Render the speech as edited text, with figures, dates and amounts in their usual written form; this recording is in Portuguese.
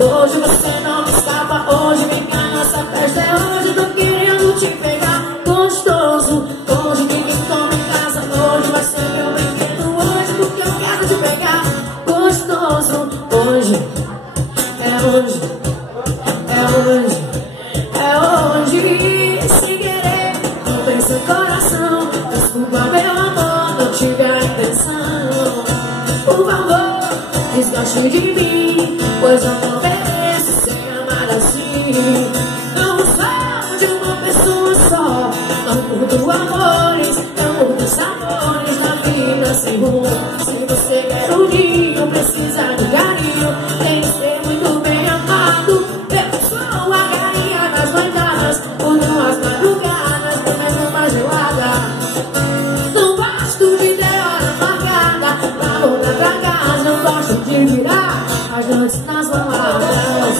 Hoje você não me escapa, hoje vem cá, nossa festa é hoje. Tô querendo te pegar, gostoso. Hoje ninguém toma em casa, hoje vai ser meu brinquedo. Hoje porque eu quero te pegar, gostoso. Hoje, é hoje, é hoje, é hoje. Sem querer, não pensa em coração. Desculpa meu amor, não tive a intenção. Por favor, desgoste de mim, pois eu não mereço ser amada assim. Não sou de uma pessoa só, não curto amores, não curto sabores da vida sem rumo. Se você quer unir, precisa de carinho, tem que ser muito bem amado. Eu sou a galinha das noitadas, por duas madrugadas, comendo uma gelada. Não gosto de ter hora marcada pra voltar pra casa, eu gosto de virar as noites nas baladas.